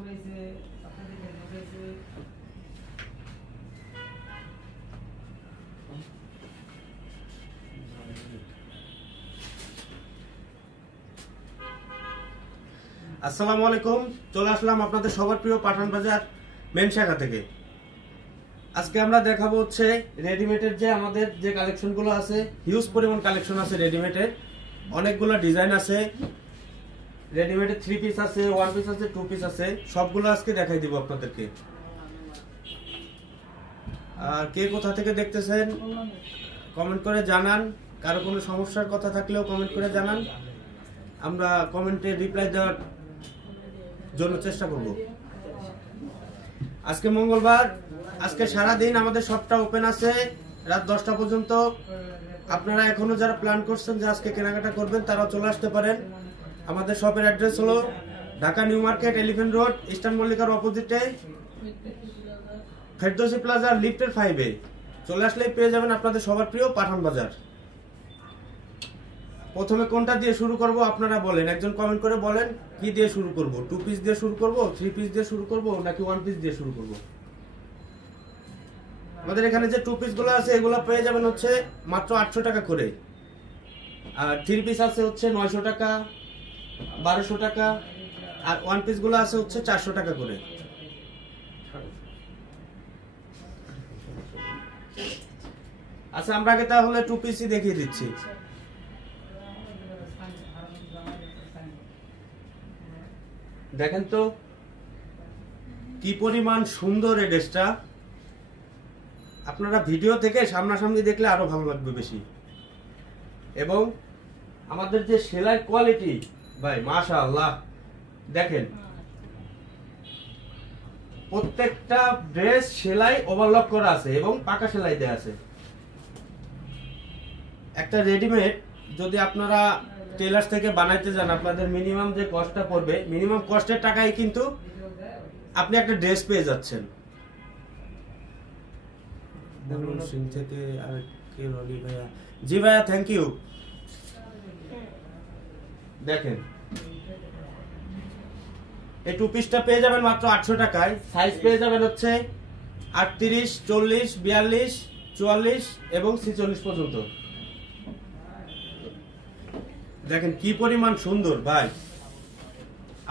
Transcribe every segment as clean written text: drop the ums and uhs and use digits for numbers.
আসসালামু আলাইকুম, চলে আসলাম আপনাদের সবার প্রিয় পাঠান বাজার মেন শাখা থেকে। আজকে আমরা দেখাবো হচ্ছে রেডিমেডের যে আমাদের যে কালেকশনগুলো আছে, হিউজ পরিমাণ কালেকশন আছে রেডিমেডের, অনেকগুলো ডিজাইন আছে। রেডিমেডের 3 পিস আছে, 1 পিস আছে, 2 পিস আছে, সবগুলো আজকে দেখাই দিব আপনাদেরকে। আর কে কোথা থেকে দেখতেছেন কমেন্ট করে জানান, কারো কোনো সমস্যার কথা থাকলেও কমেন্ট করে জানান, আমরা কমেন্টে রিপ্লাই দেওয়ার জন্য চেষ্টা করব। আজকে মঙ্গলবার, আজকে সারা দিন আমাদের শপটা ওপেন আছে রাত 10টা পর্যন্ত। আপনারা এখনো যারা প্ল্যান করছেন যে আজকে কেনাকাটা করবেন তারা চলে আসতে পারেন। আমাদের শপের অ্যাড্রেস হলো Dhaka New Market, Elephant Road, Eastern মল্লিকার অপোজিটে ফেরদৌসি প্লাজার লিফটের 5-এ চলে আসলেই পেয়ে যাবেন আপনাদের সবার প্রিয় পাঠান বাজার। প্রথমে কোনটা দিয়ে শুরু করব আপনারা বলেন, একজন কমেন্ট করে বলেন কি দিয়ে শুরু করব। 2 পিস দিয়ে শুরু করব, 3 পিস দিয়ে শুরু করব, নাকি 1 পিস দিয়ে শুরু করব। আমাদের এখানে যে 2 পিস গুলো আছে এগুলো পেয়ে যাবেন হচ্ছে মাত্র 800 টাকা করে, আর 3 পিস আছে হচ্ছে 900 টাকা, 1200 টাকা, আর 1 পিস গুলো আছে হচ্ছে 400 টাকা করে। আচ্ছা, আমরা আগে তাহলে 2 পিসই দেখিয়ে দিচ্ছি। দেখেন তো কি পরিমাণ সুন্দর এই ড্রেসটা। আপনারা ভিডিও থেকে সামনাসামনি দেখলে আরো ভালো লাগবে বেশি। এবং আমাদের যে সেলাই কোয়ালিটি ভাই মাশাআল্লাহ, দেখেন প্রত্যেকটা ড্রেস সেলাই ওভারলক করা আছে এবং পাকা সেলাই দেয়া আছে। একটা রেডিমেড যদি আপনারা টেলার্স থেকে বানাইতে যান, আপনাদের মিনিমাম যে কস্টটা পড়বে, মিনিমাম কস্টের টাকায় কিন্তু আপনি একটা ড্রেস পেয়ে যাচ্ছেন। থেকে আর কে রলি ভাইয়া, জি ভাইয়া থ্যাংক ইউ। দেখেন এই 2 পিসটা পেয়ে যাবেন মাত্র 800 টাকায়। সাইজ পেয়ে যাবেন হচ্ছে 38, 40, 42, 44 এবং 46 পর্যন্ত। দেখেন কি পরিমাণ সুন্দর ভাই।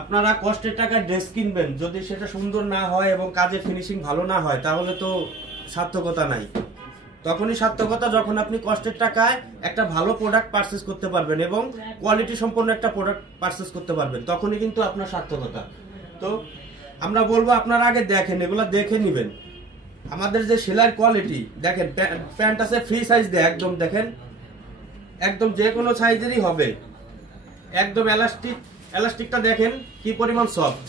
আপনারা কষ্টের টাকায় ড্রেস কিনবেন, যদি সেটা সুন্দর না হয় এবং কাজের ফিনিশিং ভালো না হয় তাহলে তো সার্থকতা নাই। তখনই সার্থকতা যখন আপনি কষ্টের টাকায় একটা ভালো প্রোডাক্ট পারচেজ করতে পারবেন এবং কোয়ালিটি সম্পন্ন একটা প্রোডাক্ট পারচেজ করতে পারবেন, তখনই কিন্তু আপনার সার্থকতা। তো আমরা বলবো আপনারা আগে দেখেন, এগুলো দেখে নেবেন। আমাদের যে সেলাইয়ের কোয়ালিটি দেখেন, প্যান্ট আছে ফ্রি সাইজ দেয়, একদম দেখেন একদম যে কোনো সাইজেরই হবে, একদম এলাস্টিকটা দেখেন কি পরিমাণ সফট।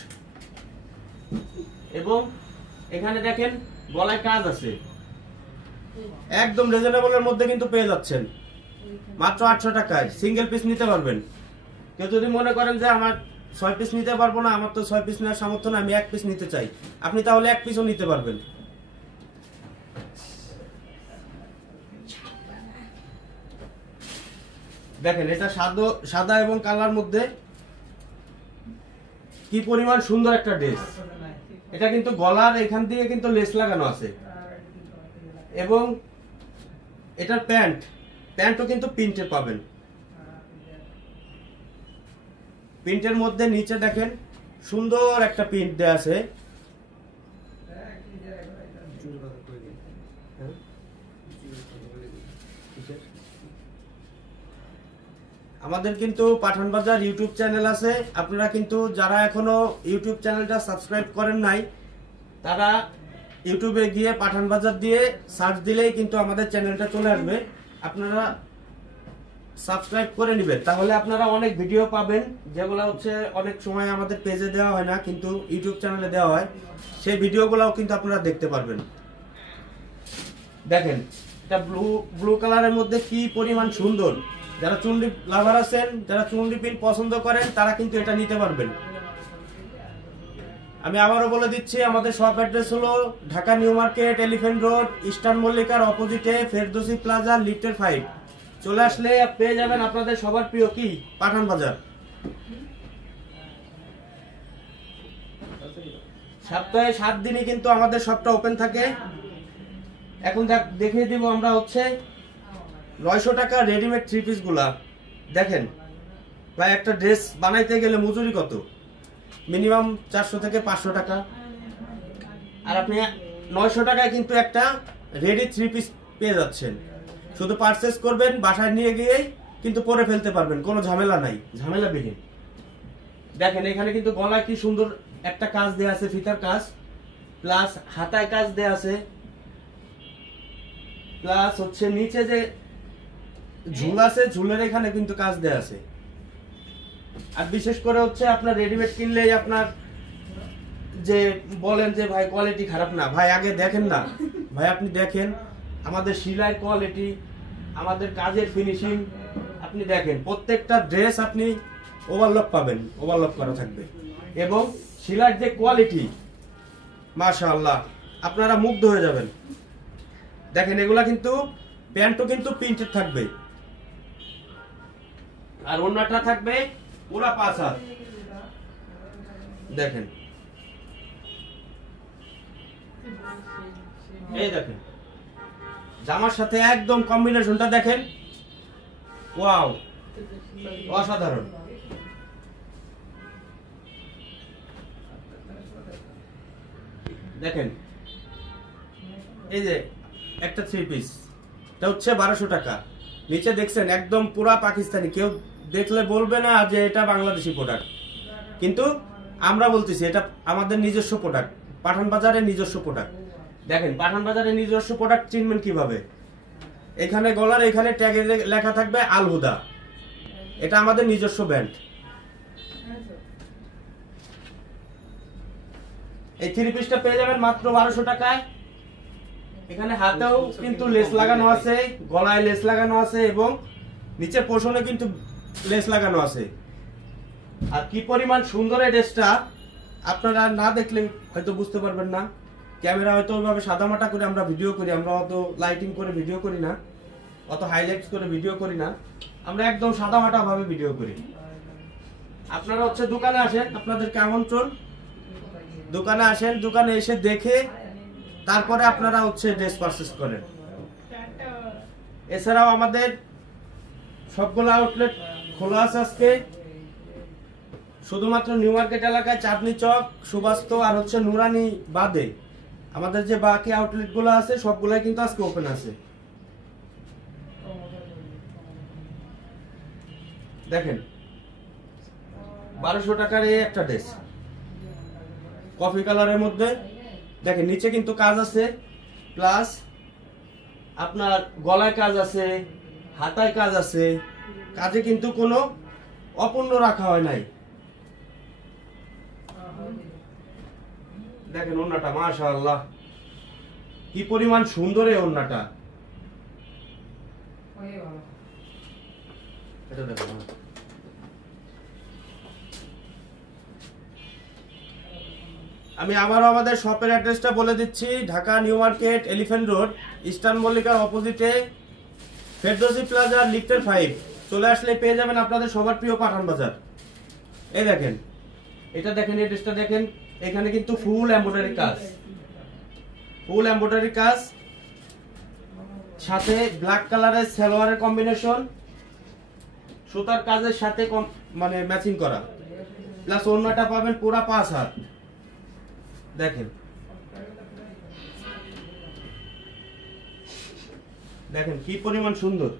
এবং এখানে দেখেন গলায় কাজ আছে, একদম রিজনেবলের মধ্যে কিন্তু পেয়ে যাচ্ছেন মাত্র 800 টাকায়। সিঙ্গেল পিস নিতে পারবেন। কেউ যদি মনে করেন যে আমার 6 পিস নিতে পারবো না, আমার তো 6 পিস নেওয়ার সামর্থ্য না, আমি 1 পিস নিতে চাই, আপনি তাহলে 1 পিসও নিতে পারবেন। দেখেন এটা সাদা এবং কালার মধ্যে কি পরিমাণ সুন্দর একটা ড্রেস। এটা কিন্তু গলার এখান দিয়ে কিন্তু লেস লাগানো আছে এবং এটার প্যান্টও কিন্তু প্রিন্টের পাবেন। প্রিন্টের মধ্যে নিচে দেখেন সুন্দর একটা প্রিন্ট দেয়া আছে। আমাদের কিন্তু পাঠান বাজার ইউটিউব চ্যানেল আছে। আপনারা কিন্তু যারা এখনো ইউটিউব চ্যানেলটা সাবস্ক্রাইব করেন নাই, তারা ইউটিউবে গিয়ে পাঠান বাজার দিয়ে সার্চ দিলেই কিন্তু আমাদের চ্যানেলটা চলে আসবে। আপনারা সাবস্ক্রাইব করে নেবেন, তাহলে আপনারা অনেক ভিডিও পাবেন যেগুলো হচ্ছে অনেক সময় আমাদের পেজে দেওয়া হয় না, কিন্তু ইউটিউব চ্যানেলে দেওয়া হয়। সেই ভিডিওগুলোও কিন্তু আপনারা দেখতে পারবেন। দেখেন এটা ব্লু কালারের মধ্যে কি পরিমাণ সুন্দর। যারা চুনরি লাভার আছেন, যারা চুনরি প্রিন্ট পছন্দ করেন, তারা কিন্তু এটা নিতে পারবেন। আমি আবারও বলে দিচ্ছি, আমাদের শপ অ্যাড্রেস হলো Dhaka New Market, Elephant Road, Eastern মল্লিকার অপোজিটে ফেরদৌসি প্লাজা লিফটের 5। চলে আসলে পেয়ে যাবেন আপনাদের সবার প্রিয় কি পাঠান বাজার। সপ্তাহে 7 দিনই কিন্তু আমাদের শপটা ওপেন থাকে। এখন দেখিয়ে দিব আমরা হচ্ছে 900 টাকা রেডিমেড 3 পিস গুলা। দেখেন ভাই, একটা ড্রেস বানাইতে গেলে মজুরি কত? মিনিমাম 400 থেকে 500 টাকা। আর আপনি 900 টাকায় কিন্তু একটা রেডি 3 পিস পেয়ে যাচ্ছেন। শুধু পারচেস করবেন, বাসায় নিয়ে গিয়েই কিন্তু পরে ফেলতে পারবেন, কোনো ঝামেলা নাই, ঝামেলাবিহীন। দেখেন এখানে কিন্তু গলায় কি সুন্দর একটা কাজ দেয়া আছে, ফিতার কাজ, প্লাস হাতায় কাজ দেয়া আছে, প্লাস হচ্ছে নিচে যে ঝুল আছে, ঝুলের এখানে কিন্তু কাজ দেয়া আছে। আর বিশেষ করে হচ্ছে আপনার রেডিমেড কিনলেই আপনার যে বলেন যে ভাই কোয়ালিটি খারাপ না, ভাই আগে দেখেন না ভাই, আপনি দেখেন আমাদের সেলাইয়ের কোয়ালিটি, আমাদের কাজের ফিনিশিং, আপনি দেখেন প্রত্যেকটা ড্রেস আপনি ওভারলক পাবেন, ওভারলক করা থাকবে, এবং সেলাইয়ের যে কোয়ালিটি মাশাআল্লাহ আপনারা মুগ্ধ হয়ে যাবেন। দেখেন এগুলা কিন্তু প্যান্টও কিন্তু প্রিন্টেড থাকবে, আর ওন্নাটা থাকবে পুরা 5 হাত। দেখেন এই দেখেন জামার সাথে একদম কম্বিনেশনটা দেখেন, ওয়াও অসাধারণ। দেখেন এই যে একটা 3 পিস, এটা হচ্ছে 1200 টাকা। নিচে দেখছেন একদম পুরা পাকিস্তানি, কেউ দেখলে বলবে না যে এটা বাংলাদেশি প্রোডাক্ট, কিন্তু আমরা বলতেছি এটা আমাদের নিজস্ব প্রোডাক্ট, পাঠান বাজারের নিজস্ব প্রোডাক্ট। দেখেন পাঠান বাজারের নিজস্ব প্রোডাক্ট চিনবেন কিভাবে? এখানে গলার এখানে ট্যাগে লেখা থাকবে আল হুদা, এটা আমাদের নিজস্ব ব্র্যান্ড। এই 3 পিসটা পেয়ে যাবেন মাত্র 1200 টাকায়। এখানে হাতেও কিন্তু লেস লাগানো আছে, গলায় লেস লাগানো আছে, এবং নিচের পোর্শনে কিন্তু লেস লাগানো আছে। আর কি পরিমাণ সুন্দর এই ড্রেসটা, আপনারা না দেখলে হয়তো বুঝতে পারবেন না। ক্যামেরা হয়তো ওইভাবে সাদামাটা করে আমরা ভিডিও করি, আমরা অত লাইটিং করে ভিডিও করি না, অত হাইলাইটস করে ভিডিও করি না, আমরা একদম সাদামাটা ভাবে ভিডিও করি। আপনারা হচ্ছে দোকানে আসেন, আপনাদেরকে আমন্ত্রণ, দোকানে আসেন, দোকানে এসে দেখে তারপরে আপনারা হচ্ছে ড্রেস পারচেজ করেন। এছাড়াও আমাদের সবগুলো আউটলেট খোলা আছে আজকে, শুধুমাত্র নিউ মার্কেট এলাকায় চাঁদনী চক, সুবাস্ত আর হচ্ছে নুরানি বাদে আমাদের যে বাকি আউটলেট গুলো আছে সবগুলাই কিন্তু আজকে ওপেন আছে। দেখেন 1200 টাকার এই একটা ড্রেস কফি কালারের মধ্যে, দেখেন নিচে কিন্তু কাজ আছে, প্লাস আপনার গলায় কাজ আছে, হাতায় কাজ আছে, কাজে কিন্তু কোনো অপূর্ণ রাখা হয় নাই। দেখেন ওন্নাটা মাশাআল্লাহ কি পরিমাণ সুন্দর এই ওন্নাটা, এটা দেখুন। আমি আবারও আমাদের শপের অ্যাড্রেসটা বলে দিচ্ছি, Dhaka New Market, Elephant Road, Eastern মল্লিকার অপোজিটে ফেরদৌসি প্লাজা, লিফটের 5 চলে আসলে পেয়ে যাবেন আপনাদের সবার প্রিয় পাঠান বাজার। এই দেখেন এটা দেখেন, এই ড্রেসটা দেখেন, এখানে কিন্তু ফুল এমব্রয়ডারি কাজ, ফুল এমব্রয়ডারি কাজ, সাথে ব্ল্যাক কালারের সালোয়ারের কম্বিনেশন, সুতার কাজের সাথে মানে ম্যাচিং করা, প্লাস ওন্নাটা পাবেন পুরা 5 হাত। দেখেন দেখেন কি পরিমাণ সুন্দর।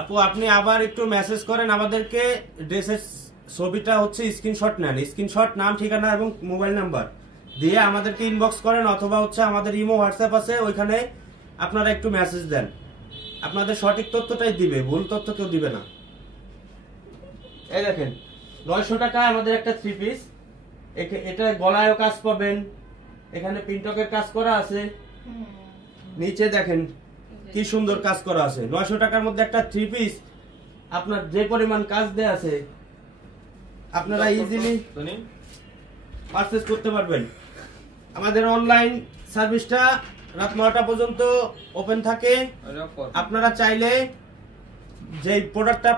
আপু আপনি আবার একটু মেসেজ করেন আমাদেরকে, ড্রেসের ছবিটা হচ্ছে স্ক্রিনশট নেন, স্ক্রিনশট নাম, ঠিকানা এবং মোবাইল নাম্বার দিয়ে আমাদেরকে ইনবক্স করেন, অথবা হচ্ছে আমাদের ইমো হোয়াটসঅ্যাপ আছে, ওইখানে আপনারা একটু মেসেজ দেন, আপনাদের সঠিক তথ্যটাই দিবে, ভুল তথ্য কেউ দিবে না। এই দেখেন 900 টাকা আমাদের একটা 3 পিস, এটা গলায়ও কাজ পাবেন, এখানে পিনটকের কাজ করা আছে, নিচে দেখেন কি সুন্দর কাজ করা আছে। 900 টাকার মধ্যে একটা 3 পিস আপনার যে পরিমাণ কাজ দেয়া আছে আপনারা ইজিলি পারচেজ করতে পারবেন। আমাদের অনলাইন সার্ভিসটা রাত 9টা পর্যন্ত ওপেন থাকে। আপনারা চাইলে যে প্রোডাক্টটা